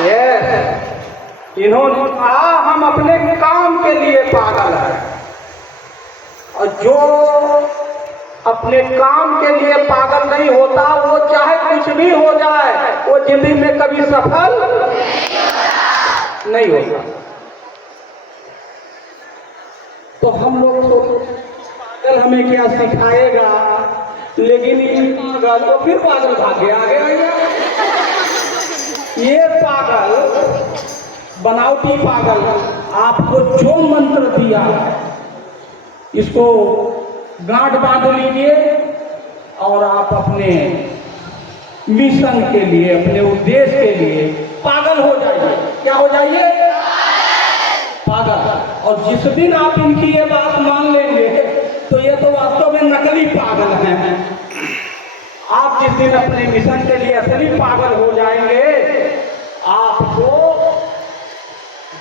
ये इन्होंने कहा हम अपने काम के लिए पागल हैं, और जो अपने काम के लिए पागल नहीं होता वो चाहे कुछ भी हो जाए वो जिंदगी में कभी सफल नहीं होता। तो हम लोग तो पागल हमें क्या सिखाएगा, लेकिन ये पागल तो फिर पागल भागे आगे आएगा। ये पागल बनावटी पागल आपको जो मंत्र दिया है इसको गांठ बांध लीजिए और आप अपने मिशन के लिए, अपने उद्देश्य के लिए पागल हो जाइए। क्या हो जाइए? पागल। और जिस दिन आप इनकी ये बात मान लेंगे तो ये तो वास्तव में नकली पागल हैं। आप जिस दिन अपने मिशन के लिए असली पागल हो जाएंगे, आपको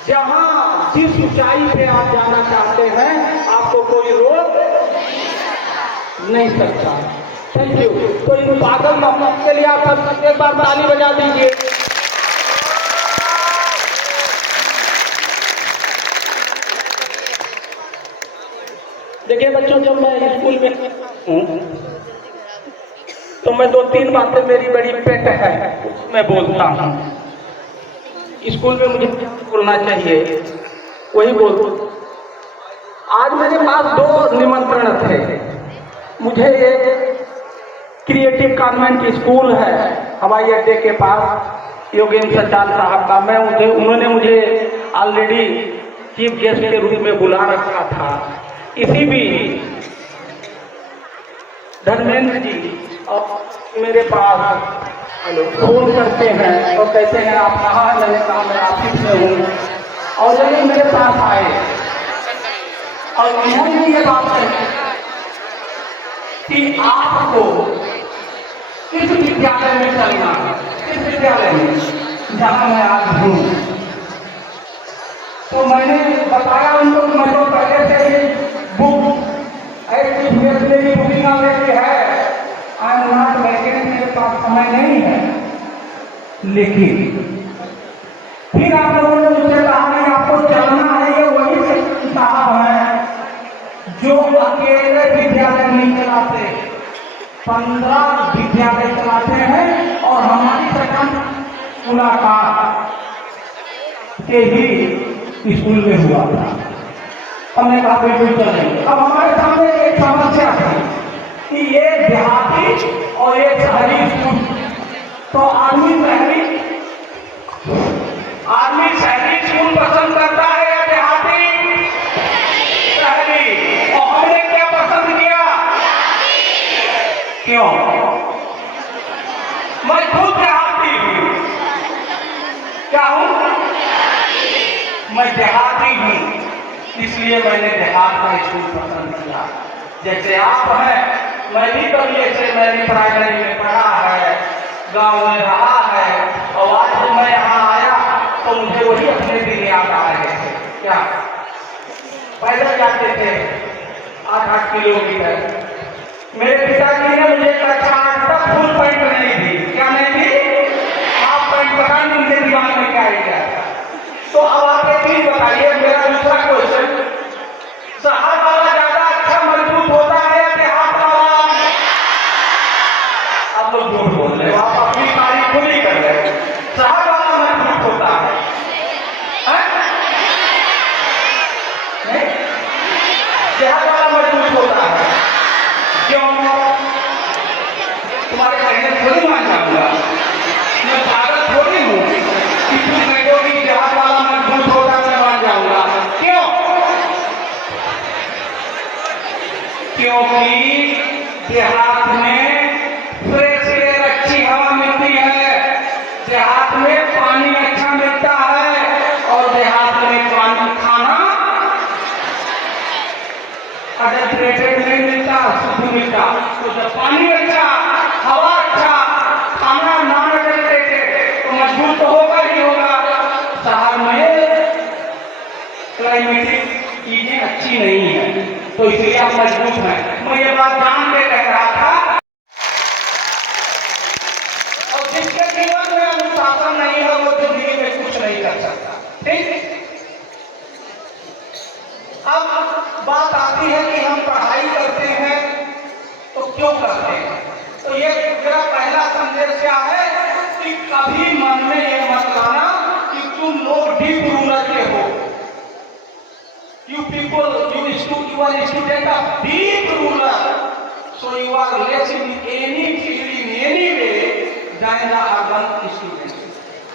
जहां जिस ऊंचाई पे आप जाना चाहते हैं आपको कोई रोक नहीं सकता। Thank you. तो इन पागल मोहम्मद के लिए आप सब एक बार ताली बजा दीजिए। देखिए बच्चों, जब मैं स्कूल में हूँ तो मैं 2-3 बातें मेरी बड़ी पेट है मैं बोलता हूँ। स्कूल में मुझे क्या बोलना चाहिए वही बोलता। आज मेरे पास 2 निमंत्रण थे। मुझे एक क्रिएटिव कॉन्वेंट स्कूल है हवाई अड्डे के पास, योगेंद्र सचाल साहब का, उन्होंने मुझे ऑलरेडी चीफ गेस्ट के रूप में बुला रखा था। इसी भी धर्मेंद्र जी और मेरे पास फोन करते हैं और कहते हैं आप कहाँ हैं? मैंने कहा मैं ऑफिस में हूँ, और जब मेरे पास आए और उन्होंने ये बात कही कि आपको किस विद्यालय में चलना है, किस विद्यालय में जहाँ मैं आज हूँ। तो मैंने बताया उनको मैं तो पहले से ही बुक मेरी बुकिंग ऑलरेडी है, आई एम नॉट वैकेंट, मेरे पास समय नहीं है। लेकिन फिर आप लोगों ने मुझसे कहा कि आपको चलना है, ये वही साहब है जो अकेले विद्यालय नहीं चलाते, 15 विद्यालय चलाते हैं, और हमारी सेकंड मुलाकात के ही स्कूल में हुआ था। हमने कहा बिल्कुल चलेंगे। अब हमारे सामने एक समस्या है कि ये देहाती और ये शहरी स्कूल, तो आदमी शहरी स्कूल पसंद करता है या देहाती? शहरी। और हमने क्या पसंद किया? क्यों? मैं खुद देहाती हूँ। क्या हूँ? मैं देहाती हूँ, इसलिए मैंने देहात का स्कूल पसंद किया। जैसे आप हैं, मैं भी कभी ऐसे मैंने प्राइमरी में पढ़ा है, गांव में रहा है, और आज जब मैं यहाँ आया तो मुझे वही अपने दिन याद आ रहे थे। क्या पैदल जाते थे 8-8 किलोमीटर। मेरे पिताजी ने मुझे कक्षा 8 तक फुल पैंट नहीं दी। क्या नहीं दी? Half pant. पता नहीं उनके दिमाग में क्या आएगा। तो अब आप एक चीज बताइए, मेरा दूसरा क्वेश्चन, शहर वाला ज्यादा अच्छा मजबूत होता है या देहात वाला? आप लोग झूठ बोल रहे हो, आप अपनी तारीफ खुद ही कर रहे हो। शहर वाला मजबूत होता है, नहीं? देहात वाला मजबूत होता है। क्यों? तुम्हारे कहने थोड़ी मान जाऊंगा, मैं पागल थोड़ी हूँ कि तुम कहोगी देहात वाला मजबूत होता मैं मान जाऊंगा। क्यों? क्योंकि देहात में फ्रेश एयर, अच्छी हवा मिलती है, देहात में पानी अच्छा मिलता है, और देहात में पानी खाना अडल्ट्रेटेड नहीं मिलता, शुद्ध मिलता। तो जब पानी अच्छा, हवा अच्छा, खाना नॉन अडल्ट्रेटेड, तो मजबूत तो होगा ही होगा। शहर में क्लाइमेटिक चीजें अच्छी नहीं है, तो इसलिए आप मजबूत हैं। मैं ये बात जान के कह रहा था। और जिसके जीवन में अनुशासन नहीं है वो जिंदगी में कभी मन में ये मत लाना कि तुम लोग डीप रूरल के हो। You people, you are student of deep rural, so you are less in any field in any way than the urban student.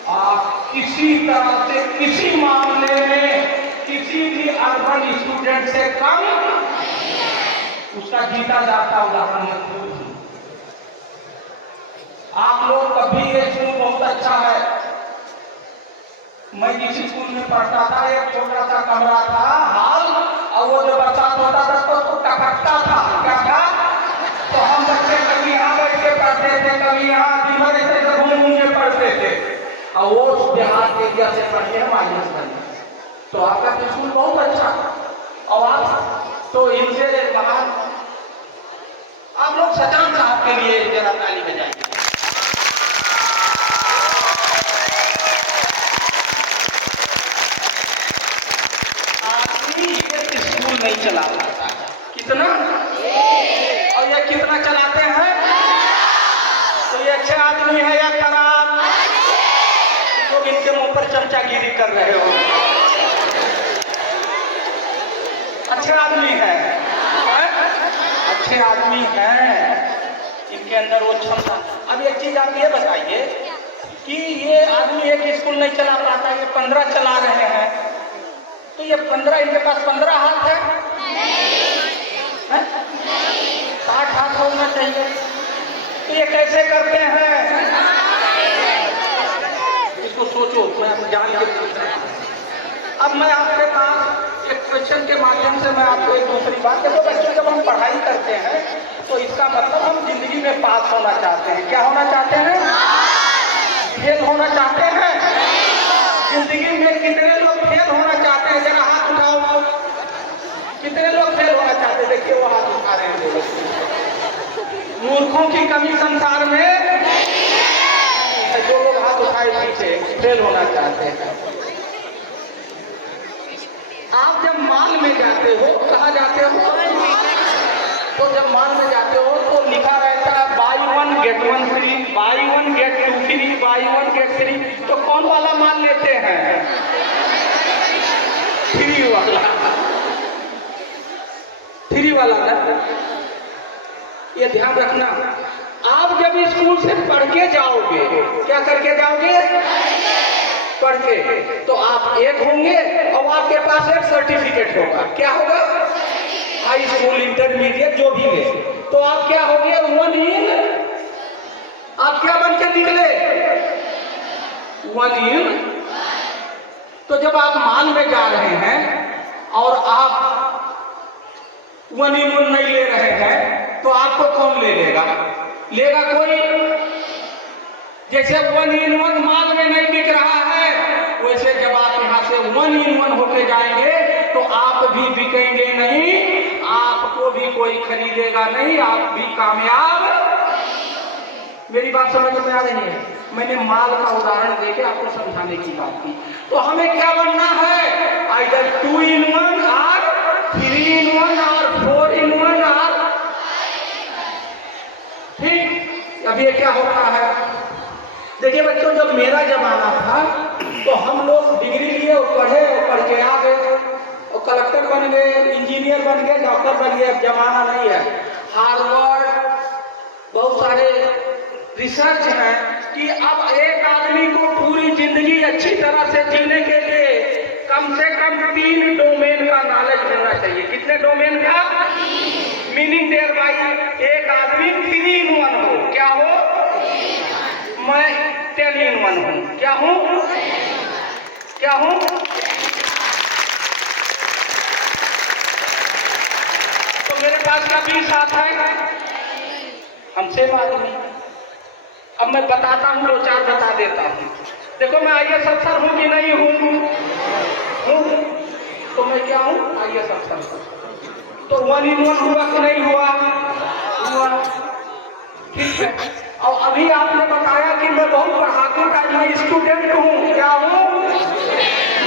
आप किसी तरह से किसी मामले में किसी भी अर्बन स्टूडेंट से कम उसका जीता जाता उदाहरण मत। आप लोग कभी ये स्कूल बहुत अच्छा है। मैं जिस स्कूल में पढ़ता था एक छोटा सा कमरा था हाल, और वो जो बरसात होता था तो टपकता था। क्या था? तो हम बच्चे कभी यहाँ बैठ के पढ़ते थे, कभी यहाँ दिमाग से घूम के पढ़ते थे, और वो देहात एरिया से पढ़ते हैं माइनस करने। तो आपका स्कूल बहुत अच्छा, और आप तो इनसे महान। आप लोग सजान साहब के लिए जरा ताली बजाएंगे। नहीं चला पाता कितना, और ये कितना चलाते हैं? तो ये अच्छे आदमी है या खराब? तो इनके मुंह पर चमचागिरी कर रहे हो। अच्छे आदमी है, अच्छे आदमी हैं, इनके अंदर वो क्षमता। अब एक चीज आप ये बताइए कि ये आदमी एक स्कूल नहीं चला पाता, ये 15 चला रहे हैं, तो ये 15 इनके पास 15 हाथ है? 60 हाथ होना चाहिए। तो ये कैसे करते हैं? इसको सोचो, मैं जान के पूछ रहा हूं। अब मैं आपके पास एक क्वेश्चन के माध्यम से मैं आपको एक दूसरी बात। देखो बच्चों, जब हम पढ़ाई करते हैं तो इसका मतलब हम जिंदगी में पास होना चाहते हैं। क्या होना चाहते हैं? फेल होना चाहते हैं? जिंदगी में कितने लोग फेल होना चाहते हैं? जरा हाथ उठाओ। कितने लोग फेल होना चाहते हैं? देखिए वो हाथ उठा रहे हैं। मूर्खों की कमी संसार में जो लोग हाथ उठाए पीछे फेल होना चाहते हैं। आप जब मॉल में जाते हो, कहाँ जाते हो? तो जब मॉल में जाते हो तो लिखा रहता है buy 1 get 1 free, buy 1 get 2 free, buy 1 get 3। तो कौन वाला माल लेते हैं? फ्री वाला। फ्री वाला ना, ये ध्यान रखना। आप जब स्कूल से पढ़ के जाओगे, क्या करके जाओगे? पढ़ के, तो आप एक होंगे और आपके पास एक सर्टिफिकेट होगा। क्या होगा? हाई स्कूल, इंटरमीडिएट, जो भी है। तो आप क्या हो गए? 1 इन, आप क्या बन के निकले? 1 इन। तो जब आप मॉल में जा रहे हैं और आप 1 इन 1 नहीं ले रहे हैं, तो आपको कौन ले लेगा? लेगा कोई? जैसे 1 इन 1 मॉल में नहीं बिक रहा है, वैसे जब आप यहाँ से 1 इन 1 होके जाएंगे तो आप भी बिकेंगे नहीं, आपको भी कोई खरीदेगा नहीं, आप भी कामयाब। मेरी बात समझ में आ रही है? मैंने माल का उदाहरण देके आपको समझाने की बात की। तो हमें क्या बनना है? आइदर 2 इन 1 और 3 इन 1 और 4 इन 1 और ठीक। अब ये क्या होता है? देखिए बच्चों, जब मेरा जमाना था तो हम लोग डिग्री लिए और पढ़े और पढ़ के आ गए और कलेक्टर बन गए, इंजीनियर बन गए, डॉक्टर बन गए। अब जमाना नहीं है। हार्वर्ड, बहुत सारे रिसर्च है कि अब एक आदमी को पूरी जिंदगी अच्छी तरह से जीने के लिए कम से कम 3 डोमेन का नॉलेज होना चाहिए। कितने डोमेन का? मीनिंग देयर बाई एक आदमी 3 इन 1 हो। क्या हो? मैं 10 इन 1 हूँ। क्या हूँ? क्या हूँ? तो मेरे पास का 20 हाथ है, हमसे मालूम नहीं। अब मैं बताता हूँ, 2-4 बता देता हूँ। देखो मैं IAS अफसर हूँ कि नहीं हूँ? तो मैं क्या हूँ? IAS अफसर। तो 1 इन 1 हुआ कि नहीं हुआ? हुआ। ठीक है। और अभी आपने बताया कि मैं बहुत पढ़ाकू का मैं स्टूडेंट हूँ। क्या हूँ?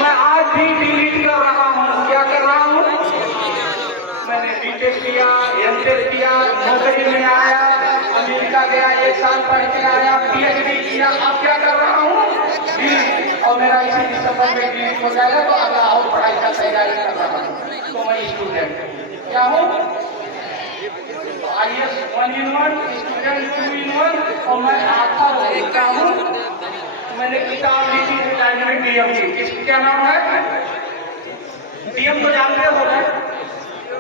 मैं आज भी डिलीट कर रहा हूँ। क्या कर रहा हूँ? मैंने BTech किया, MTech किया, नौकरी में आया, अमेरिका अमेरिका गया, 1 साल पढ़ के आया, PhD किया, अब क्या कर रहा हूँ, और मेरा इसी दिसंबर में डिलीट हो जाएगा, तो अगला और पढ़ाई का तैयारी कर रहा हूँ। तो मैं स्टूडेंट क्या हूँ, IAS 1 in 1, स्टूडेंट 2 in 1, और मैं ऑथर लिखता हूँ। मैंने किताब लिखी है डायनेमिक DM की, इसका क्या नाम है, DM तो जानते हो ना,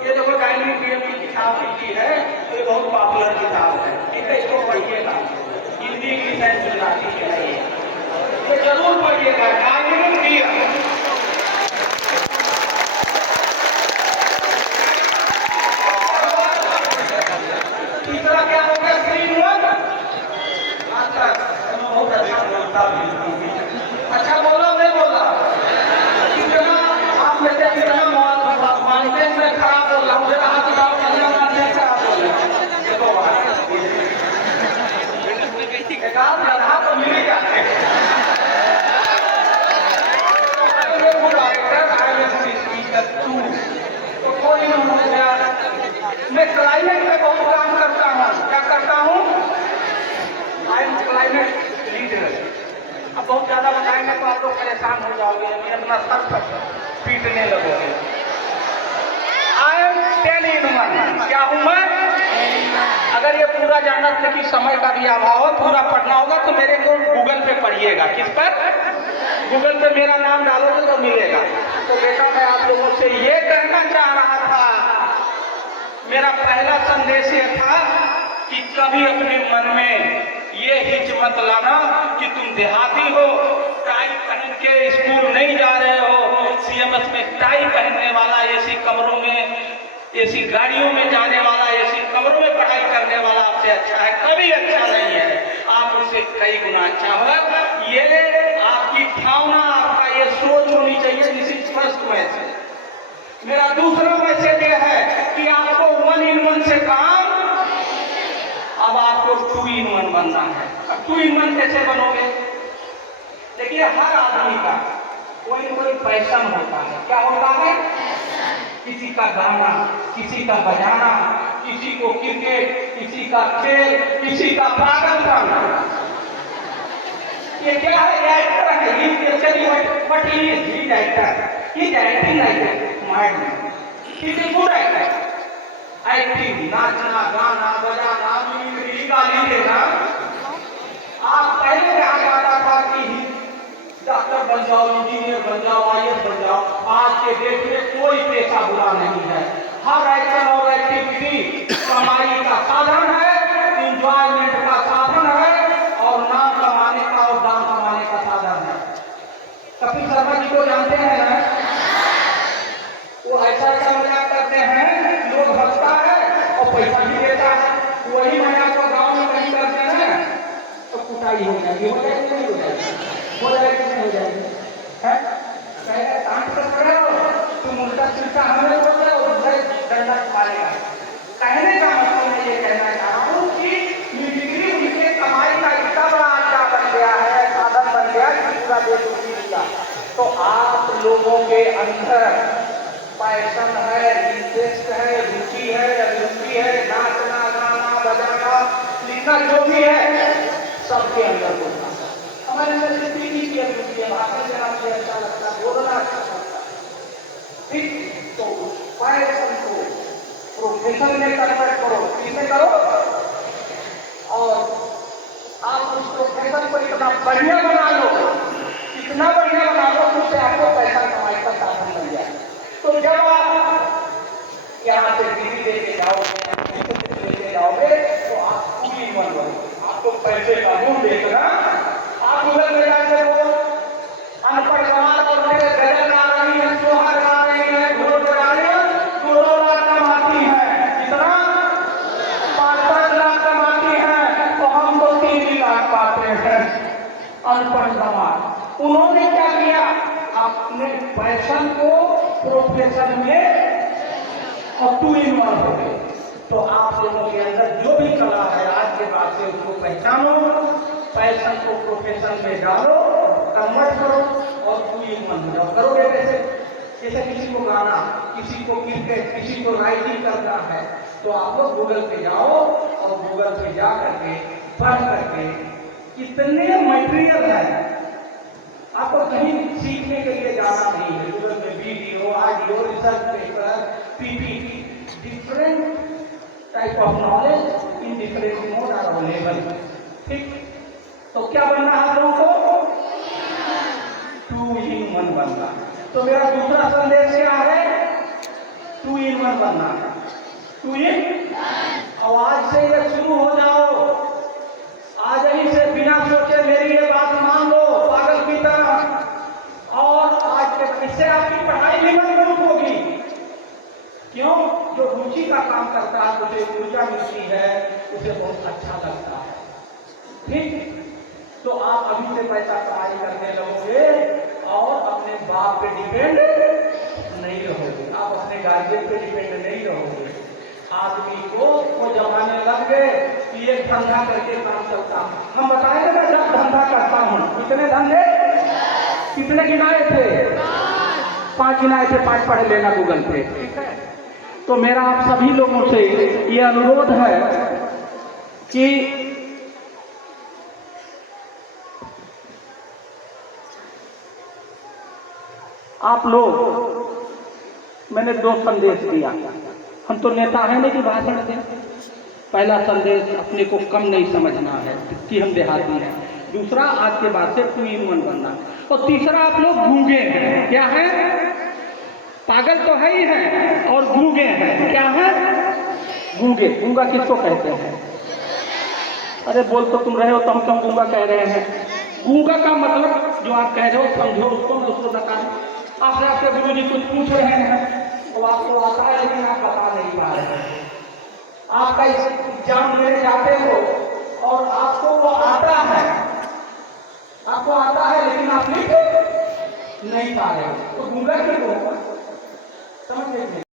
ये देखो डायनेमिक DM की किताब लिखी है, ये बहुत पॉपुलर किताब है, ठीक है, इसको पढ़िएगा, हिंदी इंग्लिश एंड गुजराती के लिए ये जरूर पढ़िएगा, डायनेमिक DM। तीसरा क्या हो गया, स्क्रीन वर्क, बहुत अच्छा बोलता भी, अच्छा बोला नहीं बोला, कितना आप में से कितना मानते हैं मैं खराब बोल रहा हूँ, जरा हाथ उठाओ, कितना मानते हैं खराब बोल रहे हैं, देखो एक आध गधा तो मिलेगा। तो कोई नहीं हो गया, मैं क्लाइमेट में बहुत काम करता हूँ, क्या करता हूँ, आई एम क्लाइमेट लीडर। अब बहुत ज्यादा बताएंगे तो आप लोग परेशान हो जाओगे, अपना सर पर पीटने लगोगे। आई एम 10 in 1, क्या हूँ मैं, अगर ये पूरा जानना था कि समय का भी अभाव है, पूरा पढ़ना होगा तो मेरे को गूगल पे पढ़िएगा, किस पर, गूगल पे मेरा नाम डालोगे तो मिलेगा। तो बेटा मैं आप लोगों से ये कहना चाह रहा था, मेरा पहला संदेश ये था कि कभी अपने मन में ये हिच मत लाना कि तुम देहाती हो, टाई पहन के स्कूल नहीं जा रहे हो, CMS में टाई पहनने वाला, ऐसी कमरों में, ऐसी गाड़ियों में जाने वाला, ऐसी कमरों में पढ़ाई करने वाला आपसे अच्छा है, कभी अच्छा नहीं है, आप उससे कई गुना अच्छा हो। ये आपकी भावना, आपका ये सोच होनी चाहिए। This is first message. मेरा दूसरा मैसेज ये है कि आपको 1 in 1 से काम, अब आपको 2 in 1 बनना है। अब 2 in 1 कैसे बनोगे, देखिए हर आदमी का कोई न कोई पैशन होता है, क्या होता है, किसी का गाना, किसी का बजाना, किसी को क्रिकेट, किसी का खेल, किसी का पागलपन। ये क्या है, एक्टर है, but he is actor, he is acting like mind, he is good actor, acting, नाचना, गाना, बजाना, म्यूजिक गाली देना। आप पहले कहा जाता था कि डॉक्टर बन जाओ, इंजीनियर बन जाओ, IAS बन जाओ, आज के डेट में कोई पेशा बुरा नहीं है। हर एक्शन और एक्टिविटी कमाई का साधन है, इंजॉयमेंट का साधन है, और नाम कमाने का और दाम कमाने का साधन है। कपिल शर्मा जी को जानते हैं ना, वो ऐसा मजाक करते हैं, लोग हंसता है और पैसा भी देता है। वही मजाक को गाँव में कहीं करते हैं तो कुटाई हो जाएगी, हो जाएगी नहीं हो जाएगी, हो जाएगी नहीं हो जाएगी, है कहेगा डांट कर खड़े हो, तुम उल्टा सीधा हमें बोल रहे हो, डंडा मारेगा। कहने का मतलब मैं ये कहना चाह रहा हूँ कि डिग्री उनके कमाई का इतना बड़ा अड्डा बन गया है, साधन बन गया कि पूरा देश उसी दिया। तो आप लोगों के अंदर पैशन है, इंटरेस्ट है, रुचि है, अभिरुचि है, नाचना, गाना, बजाना, लिखना, जो भी है सबके अंदर होता है। हमारे अंदर स्पीकिंग की अभिरुचि है, भाषण देना मुझे अच्छा लगता है, बोलना अच्छा लगता है, ठीक। तो पैशन को प्रोफेशन में कन्वर्ट करो, किसे करो, और आप उस प्रोफेशन को इतना बढ़िया बना लो, इतना बढ़िया बना लो कि उससे आपको पैसा कमाई का साधन मिल जाए। तो जब आप यहाँ से डिग्री लेके जाओगे, लेके जाओगे तो आप पूरी मन बनो, आपको पैसे का मुंह देखना। आप उधर में जाके वो अनपढ़ समाज और गजल गा रही है, सोहर गा रही है, ढोल बजा रही है, 2 लाख कमाती है, कितना 5-5 लाख कमाती है, तो हम तो 3 लाख पाते हैं। अनपढ़ समाज, उन्होंने क्या किया, अपने पैशन को प्रोफेशन में और 2 in 1 हो गए। तो आप लोगों के अंदर जो भी कला है आज के बाद से उसको पहचानो, पैशन को प्रोफेशन में डालो, कन्वर्ट करो और 2 in 1 हो जाओ। करोगे कैसे, जैसे किसी को गाना, किसी को क्रिकेट, किसी को राइटिंग करना है, तो आप लोग गूगल पे जाओ और गूगल पे जा करके पढ़ करके कितने मटेरियल है। आपको कहीं सीखने के लिए जाना नहीं है। गूगल में video, audio, research paper, PPT, different type of knowledge in different mode are available. ठीक, तो क्या बनना है लोगों को? 2 in 1 बनना। तो मेरा दूसरा संदेश क्या है? 2 in 1 बनना है। 2 in, और आज से ये शुरू हो जाओ। आज ही से बिना सोचे मेरी ये बात मान लो पागल की तरह। और आज के इससे आपकी पढ़ाई भी मजबूत होगी। क्यों? जो रुचि का काम करता है, उसे ऊर्जा मिलती है, उसे बहुत अच्छा लगता है। ठीक, तो आप अभी से पैसा कमाई करने लगोगे और अपने बाप पे डिपेंड नहीं रहोगे, आप अपने गार्जियन पे डिपेंड नहीं रहोगे। आदमी को वो जमाने लग गए कि एक धंधा करके काम चलता। हम बताएंगे ना, जब धंधा करता हूँ कितने धंधे, कितने गिनाए थे? 5 गिनाए थे। 5 पढ़ लेना गूगल पे। ठीक है, तो मेरा आप सभी लोगों से ये अनुरोध है कि आप लोग, मैंने 2 संदेश दिया। हम तो नेता है नहीं कि भाषण दें। पहला संदेश, अपने को कम नहीं समझना है कि हम देहाती हैं। दूसरा, आज के बाद से 2 in 1 बनना। और तीसरा, आप लोग गूंगे हैं। क्या है? पागल तो है ही है और गूंगे हैं। क्या है? गूंगे। गूंगा किसको कहते हैं? अरे बोल तो तुम रहे हो, तो हम क्यों गूंगा कह रहे हैं? गूंगा का मतलब जो आप कह रहे हो समझो उसको, उसको बताएं। आपसे आपके गुरु जी कुछ पूछ रहे हैं, वो आपको आता है लेकिन आप बता नहीं पा रहे हैं। आपका एग्जाम देने जाते हो और आपको वो आता है, आपको आता है लेकिन आप लिख नहीं पा रहे हो, तो गूंगा क्यों होगा? समझ लीजिए।